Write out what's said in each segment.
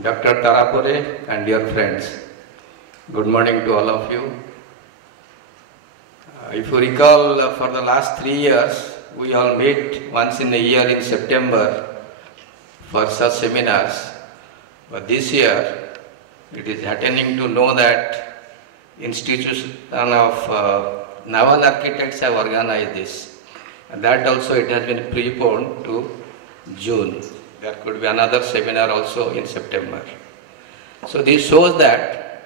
Dr. Tarapore and dear friends, good morning to all of you. If you recall, for the last 3 years, we all meet once in a year in September for such seminars. But this year, it is heartening to know that Institution of Naval Architects have organized this. And that also it has been preponed to June. There could be another seminar also in September. So this shows that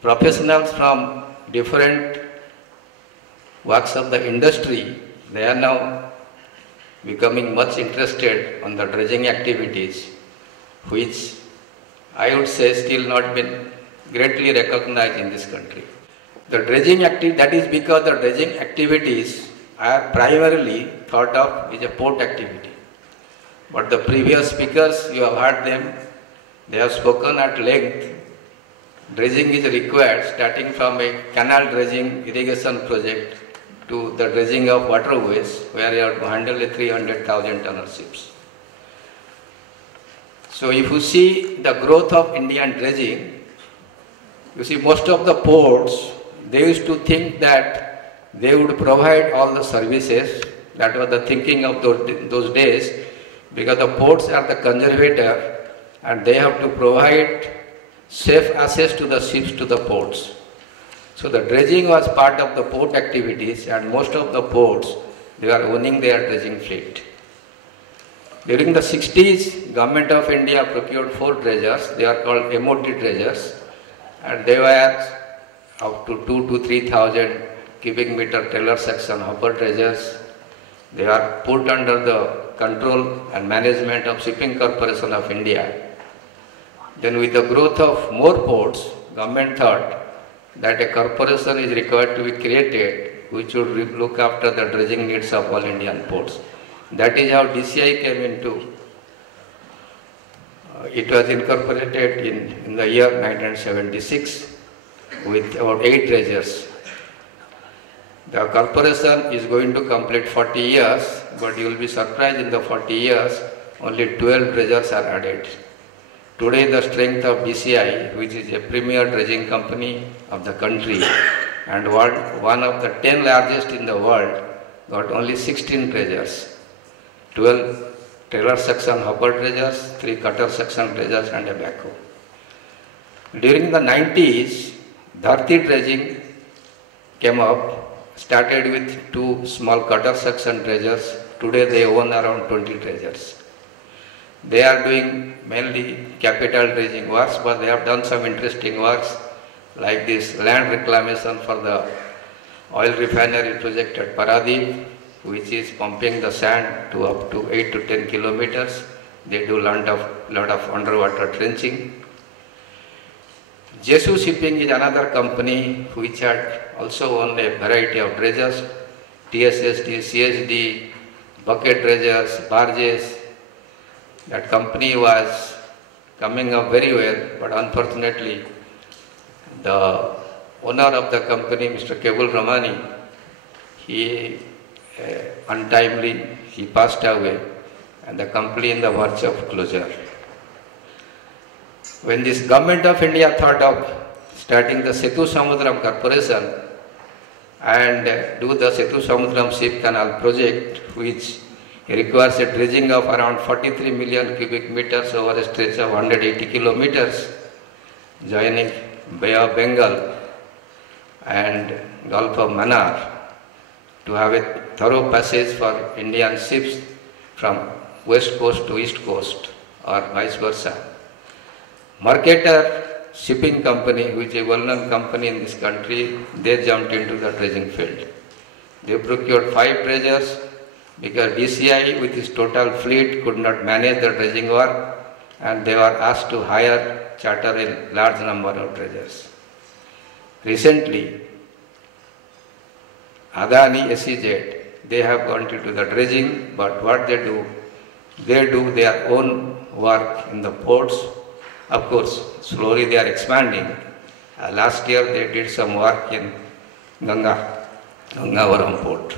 professionals from different works of the industry, they are now becoming much interested on the dredging activities, which I would say still not been greatly recognized in this country. The dredging activity, that is because the dredging activities are primarily thought of as a port activity. But the previous speakers, you have heard them, they have spoken at length. Dredging is required starting from a canal dredging irrigation project to the dredging of waterways where you have to handle a 300,000 tonner ships. So if you see the growth of Indian dredging, you see most of the ports, they used to think that they would provide all the services. That was the thinking of those days, because the ports are the conservator and they have to provide safe access to the ships to the ports. So the dredging was part of the port activities, and most of the ports, they are owning their dredging fleet. During the 60s, Government of India procured 4 dredgers. They are called MOT dredgers, and they were up to 2,000 to 3,000 cubic meter trailer section hopper dredgers. They are put under the control and management of Shipping Corporation of India. Then with the growth of more ports, government thought that a corporation is required to be created which would look after the dredging needs of all Indian ports. That is how DCI came into. It was incorporated in the year 1976 with about 8 dredgers. The corporation is going to complete 40 years, but you will be surprised, in the 40 years, only 12 dredgers are added. Today the strength of DCI, which is a premier dredging company of the country and one of the 10 largest in the world, got only 16 dredgers, 12 trailer section hopper dredgers, 3 cutter section dredgers and a backhoe. During the 90s, Dharti dredging came up, started with 2 small cutter section dredgers. Today they own around 20 dredgers. They are doing mainly capital dredging works, but they have done some interesting works like this land reclamation for the oil refinery project at Paradip, which is pumping the sand to up to 8 to 10 kilometers. They do lot of underwater trenching. Jesu Shipping is another company which had also owned a variety of dredgers, TSSD, CSD, bucket dredgers, barges. That company was coming up very well, but unfortunately the owner of the company, Mr. Kebul Ramani, he untimely passed away, and the company in the verge of closure. When this Government of India thought of starting the Setu Samudram Corporation and do the Setu Samudram Ship Canal project, which requires a dredging of around 43 million cubic meters over a stretch of 180 kilometers, joining Bay of Bengal and Gulf of Mannar, to have a thorough passage for Indian ships from west coast to east coast or vice versa. Mercator Shipping Company, which is a well-known company in this country, they jumped into the dredging field. They procured 5 dredgers because DCI with its total fleet could not manage the dredging work, and they were asked to charter a large number of dredgers. Recently, Adani SEZ, they have gone into the dredging, but what they do their own work in the ports. Of course, slowly they are expanding. Last year they did some work in Gangavaram port.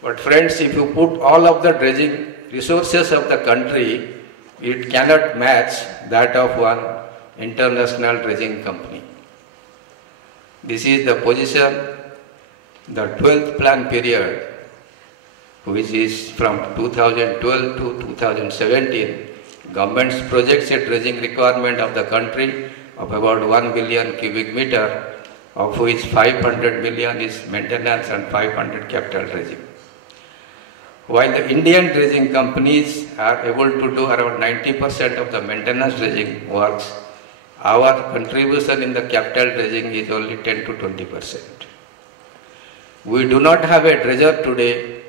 But friends, if you put all of the dredging resources of the country it cannot match that of one international dredging company. This is the position, the 12th plan period, which is from 2012 to 2017, government projects a dredging requirement of the country of about 1 billion cubic meter, of which 500 million is maintenance and 500 capital dredging. While the Indian dredging companies are able to do around 90% of the maintenance dredging works, our contribution in the capital dredging is only 10 to 20%. We do not have a dredger today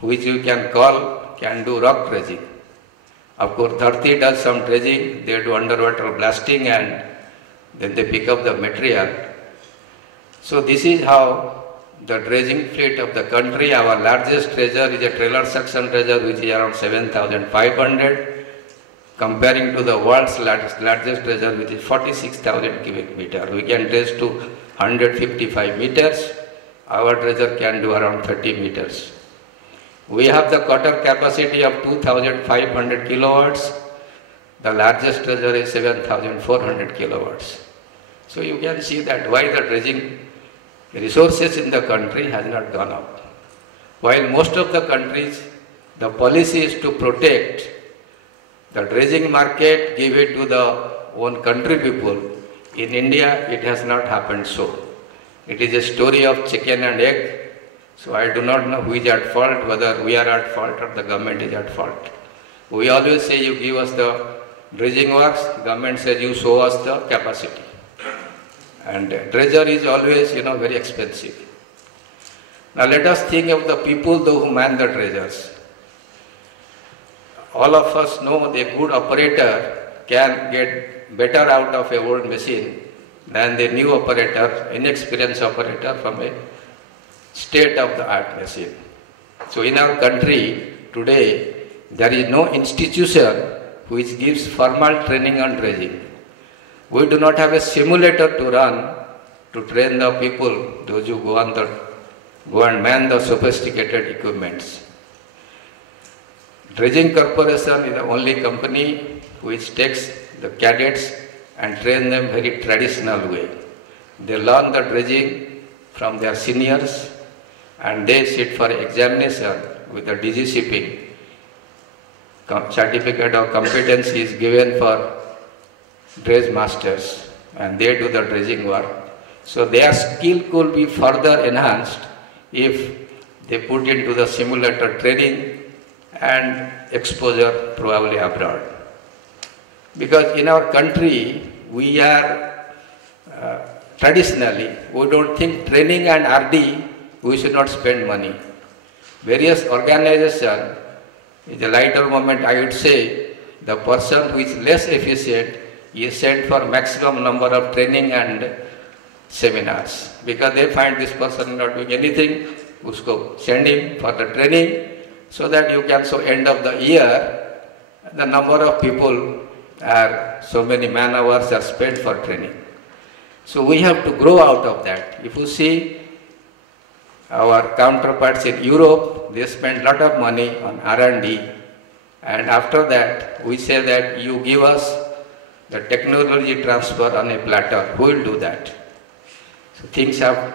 which you can do rock dredging. Of course, Dharti does some dredging, they do underwater blasting and then they pick up the material. So this is how the dredging fleet of the country, our largest dredger is a trailer suction dredger which is around 7,500, comparing to the world's largest dredger which is 46,000 cubic meter. We can dredge to 155 meters, our dredger can do around 30 meters. We have the cutter capacity of 2,500 kilowatts, the largest dredger is 7,400 kilowatts. So you can see that why the dredging resources in the country has not gone up. While most of the countries, the policy is to protect the dredging market, give it to the own country people. In India, it has not happened so. It is a story of chicken and egg. So I do not know who is at fault, whether we are at fault or the government is at fault. We always say you give us the dredging works, government says you show us the capacity. And dredger is always, very expensive. Now let us think of the people though who man the dredgers. All of us know the good operator can get better out of a old machine than the new operator, inexperienced operator from a state-of-the-art machine. So in our country today, there is no institution which gives formal training on dredging. We do not have a simulator to run to train the people, those who go and man the sophisticated equipments. Dredging Corporation is the only company which takes the cadets and train them very traditional way. They learn the dredging from their seniors and they sit for examination with the DGCP. Certificate of competency is given for dredge masters and they do the dredging work. So their skill could be further enhanced if they put into the simulator training and exposure probably abroad. Because in our country, we are traditionally, we don't think training and RD, we should not spend money. Various organizations, in the lighter moment I would say, the person who is less efficient is sent for maximum number of training and seminars. Because they find this person not doing anything, usko send him for the training, so that you can, so end of the year, the number of people are, so many man hours are spent for training. So we have to grow out of that. If you see our counterparts in Europe, they spend lot of money on R&D, and after that we say that you give us the technology transfer on a platter. Who will do that? So things have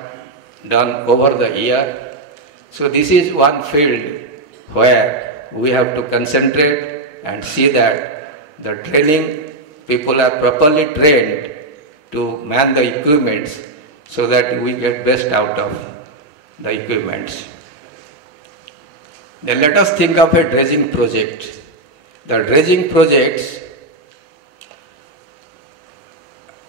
done over the year. So this is one field where we have to concentrate and see that the training people are properly trained to man the equipments so that we get best out of the equipments. Then let us think of a dredging project. The dredging projects,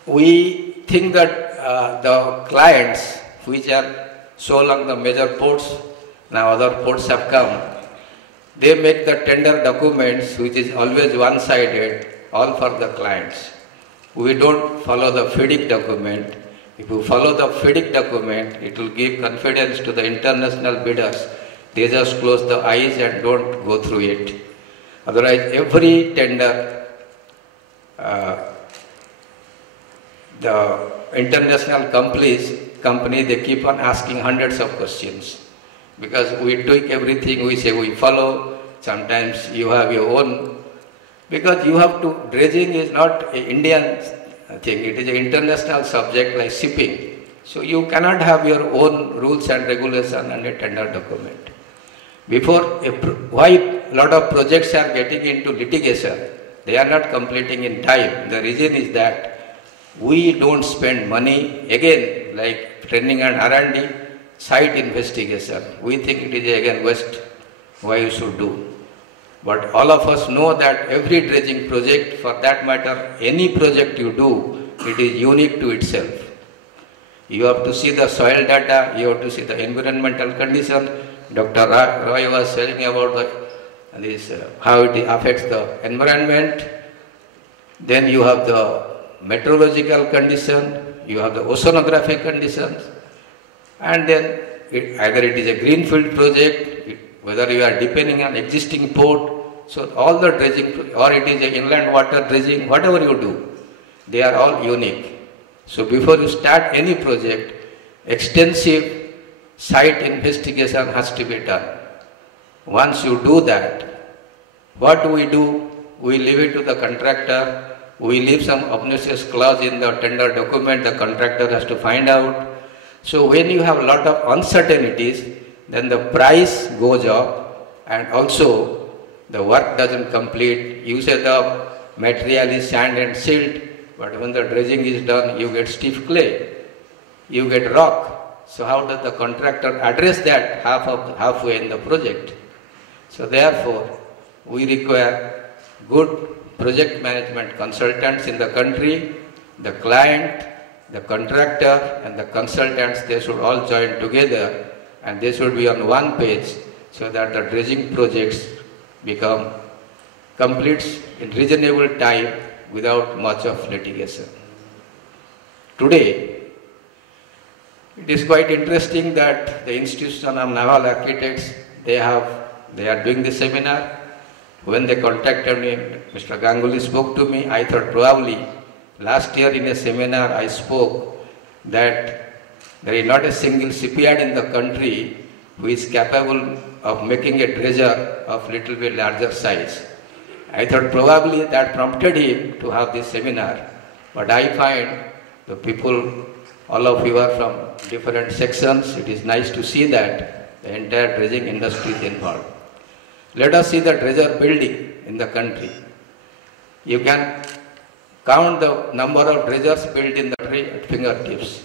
we think that the clients which are so along the major ports, now other ports have come, they make the tender documents which is always one-sided, all for the clients. We don't follow the FIDIC document. If you follow the FIDIC document, it will give confidence to the international bidders. They just close the eyes and don't go through it. Otherwise, every tender, the international company, they keep on asking hundreds of questions. Because we tweak everything, we say we follow. Sometimes you have your own Because you have to, dredging is not an Indian thing, it is an international subject like shipping. So you cannot have your own rules and regulations and a tender document. Why a lot of projects are getting into litigation? They are not completing in time. The reason is that we don't spend money, again, like training and R&D, site investigation. We think it is again waste, why you should do. But all of us know that every dredging project, for that matter, any project you do, it is unique to itself. You have to see the soil data, you have to see the environmental condition. Dr. Roy was telling about how it affects the environment. Then you have the meteorological condition, you have the oceanographic conditions, and then either it is a greenfield project, whether you are depending on existing port, so all the dredging, or it is an inland water dredging, whatever you do, they are all unique. So before you start any project, extensive site investigation has to be done. Once you do that, what do? We leave it to the contractor. We leave some obnoxious clause in the tender document the contractor has to find out. So when you have a lot of uncertainties, then the price goes up and also the work doesn't complete. You say the material is sand and silt, but when the dredging is done, you get stiff clay, you get rock. So how does the contractor address that halfway in the project? So therefore, we require good project management consultants in the country. The client, the contractor and the consultants, they should all join together and they should be on one page so that the dredging projects become complete in reasonable time without much of litigation. Today, it is quite interesting that the Institution of Naval Architects, they are doing the seminar. When they contacted me, Mr. Ganguly spoke to me, I thought probably last year in a seminar I spoke that there is not a single shipyard in the country who is capable of making a dredger of little bit larger size. I thought probably that prompted him to have this seminar. But I find the people, all of you are from different sections. It is nice to see that the entire dredging industry is involved. Let us see the dredger building in the country. You can count the number of dredgers built in the country at fingertips.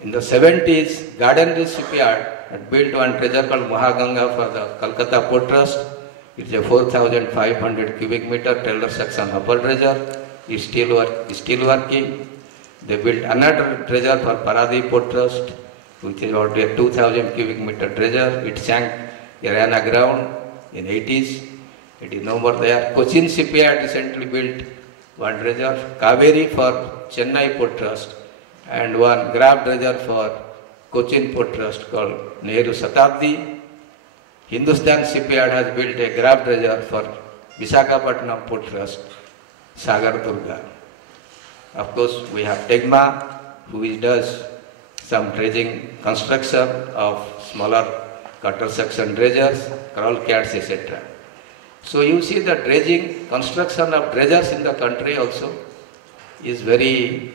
In the 70s, Garden Reach Shipyard had built one dredger called Mahaganga for the Calcutta Port Trust. It's a 4,500 cubic meter trailer section upper dredger. It's still working. They built another dredger for Paradip Port Trust, which is about a 2,000 cubic meter dredger. It sank, it ran aground in 80s. It is no more there. Cochin Shipyard recently built one dredger, Kaveri for Chennai Port Trust, and one grab dredger for Cochin Port Trust called Nehru Satabdi. Hindustan Shipyard has built a grab dredger for Visakhapatnam Port Trust, Sagar Durga. Of course, we have Tegma, who does some dredging construction of smaller cutter section dredgers, crawl cats, etc. So you see the dredging, construction of dredgers in the country also is very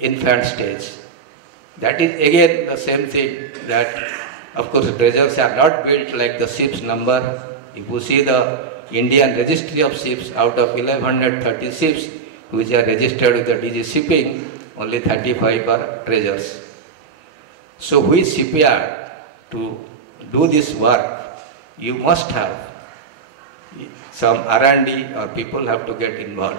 infant stage. That is again the same thing that, of course, dredgers are not built like the ships number. If you see the Indian registry of ships, out of 1130 ships which are registered with the DG shipping, only 35 are dredgers. So which shipyard to do this work, you must have some R&D or people have to get involved.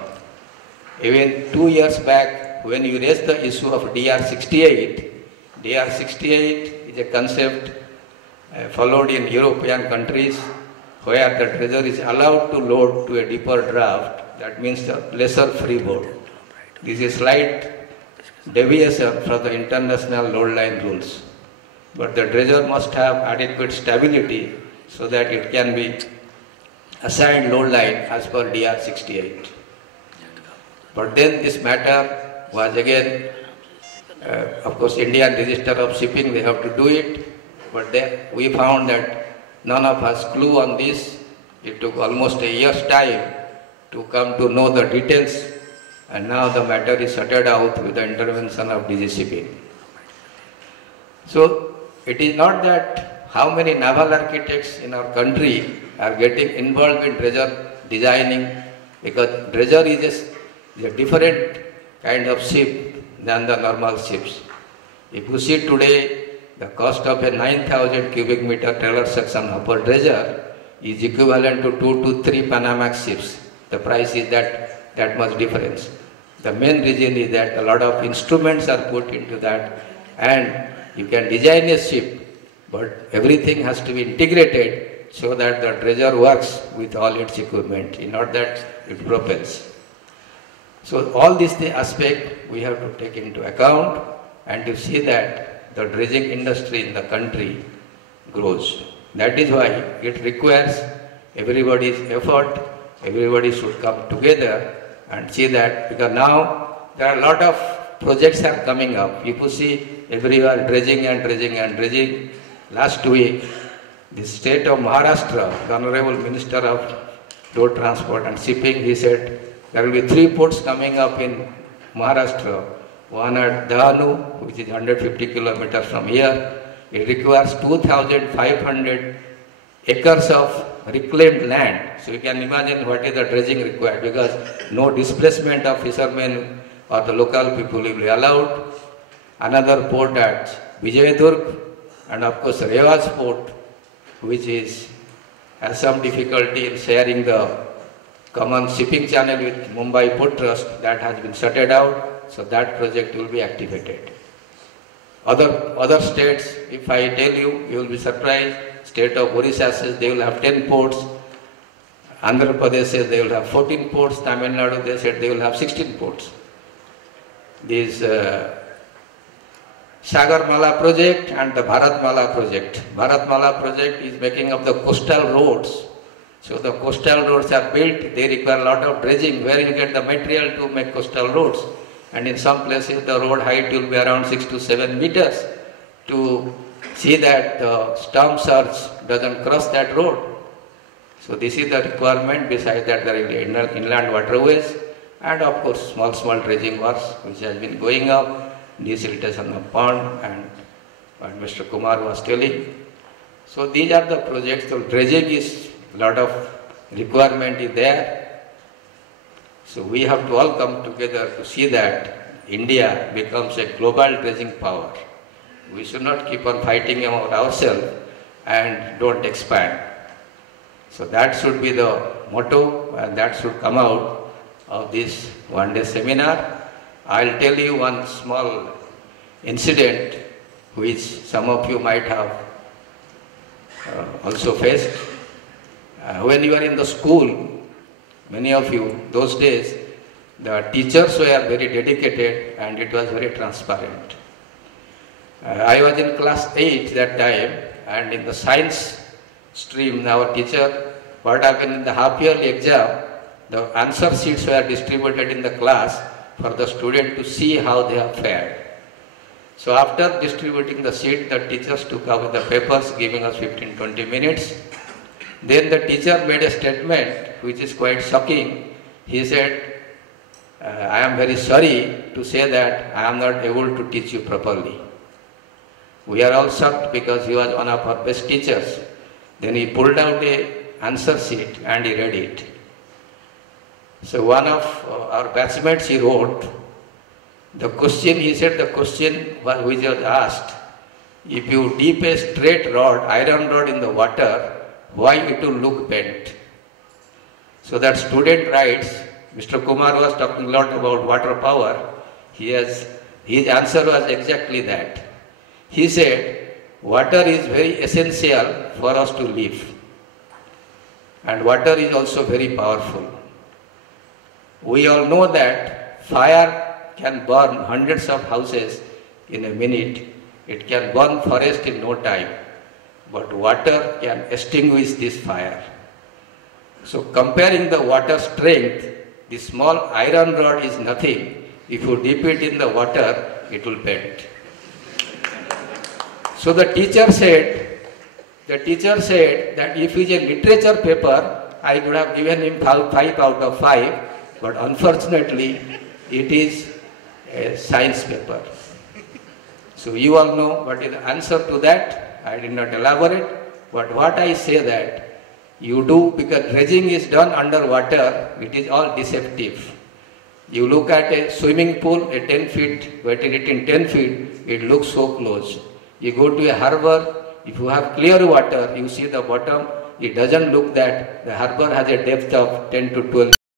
Even 2 years back, when you raised the issue of DR68, DR68 is a concept followed in European countries where the dredger is allowed to load to a deeper draft. That means the lesser freeboard. This is a slight deviation from the international load line rules. But the dredger must have adequate stability so that it can be assigned load line as per DR68. But then this matter was again, of course, Indian Register of Shipping, they have to do it. But then we found that none of us clue on this. It took almost a year's time to come to know the details, and now the matter is sorted out with the intervention of DGCP. So it is not that how many naval architects in our country are getting involved in dredger designing, because dredger is a different kind of ship than the normal ships. If you see today, the cost of a 9,000 cubic meter trailer section upper dredger is equivalent to 2 to 3 Panamax ships. The price is that much difference. The main reason is that a lot of instruments are put into that, and you can design a ship, but everything has to be integrated so that the dredger works with all its equipment, not that it propels. So all these aspects we have to take into account and to see that the dredging industry in the country grows. That is why it requires everybody's effort. Everybody should come together and see that, because now there are a lot of projects are coming up. People see everywhere dredging and dredging and dredging. Last week, the state of Maharashtra, the Honorable Minister of Road Transport and Shipping, he said there will be 3 ports coming up in Maharashtra. One at Dahanu, which is 150 kilometers from here. It requires 2,500 acres of reclaimed land. So you can imagine what is the dredging required, because no displacement of fishermen or the local people will be allowed. Another port at Vijayadurg, and of course Rewaz port, which has some difficulty in sharing the common shipping channel with Mumbai Port Trust. That has been sorted out. So that project will be activated. Other states, if I tell you, you will be surprised. State of Orissa says they will have 10 ports. Andhra Pradesh says they will have 14 ports. Tamil Nadu, they said they will have 16 ports. This Sagarmala project and the Bharatmala project. Bharatmala project is making up the coastal roads. So the coastal roads are built, they require a lot of dredging. Where you get the material to make coastal roads? And in some places the road height will be around 6 to 7 meters to see that the storm surge doesn't cross that road. So this is the requirement. Besides that, there will be inland waterways and of course small dredging works which has been going up, desiltation of pond and what Mr. Kumar was telling. So these are the projects. So dredging is a lot of requirement is there. So we have to all come together to see that India becomes a global dredging power. We should not keep on fighting among ourselves and don't expand. So that should be the motto, and that should come out of this one-day seminar. I'll tell you one small incident which some of you might have also faced. When you are in the school, many of you, those days, the teachers were very dedicated and it was very transparent. I was in class 8 that time, and in the science stream, our teacher, what happened in the half-yearly exam, the answer sheets were distributed in the class for the student to see how they have fared. So after distributing the sheet, the teachers took out the papers, giving us 15-20 minutes. Then the teacher made a statement which is quite shocking. He said, I am very sorry to say that I am not able to teach you properly. We are all shocked because he was one of our best teachers. Then he pulled out an answer sheet and he read it. So one of our batchmates, he wrote, the question, he said the question which was asked, if you dip a straight rod, iron rod in the water, why it will look bent? So that student writes, Mr. Kumar was talking a lot about water power. His answer was exactly that. He said, water is very essential for us to live. And water is also very powerful. We all know that fire can burn hundreds of houses in a minute. It can burn forest in no time. But water can extinguish this fire. So comparing the water strength, the small iron rod is nothing. If you dip it in the water, it will bend. So the teacher said that if it is a literature paper, I would have given him 5 out of 5, but unfortunately it is a science paper. So you all know what is the answer to that. I did not elaborate, but what I say that you do, because dredging is done underwater, it is all deceptive. You look at a swimming pool at 10 feet, wetting it in 10 feet, it looks so close. You go to a harbor, if you have clear water, you see the bottom, it doesn't look that. The harbor has a depth of 10 to 12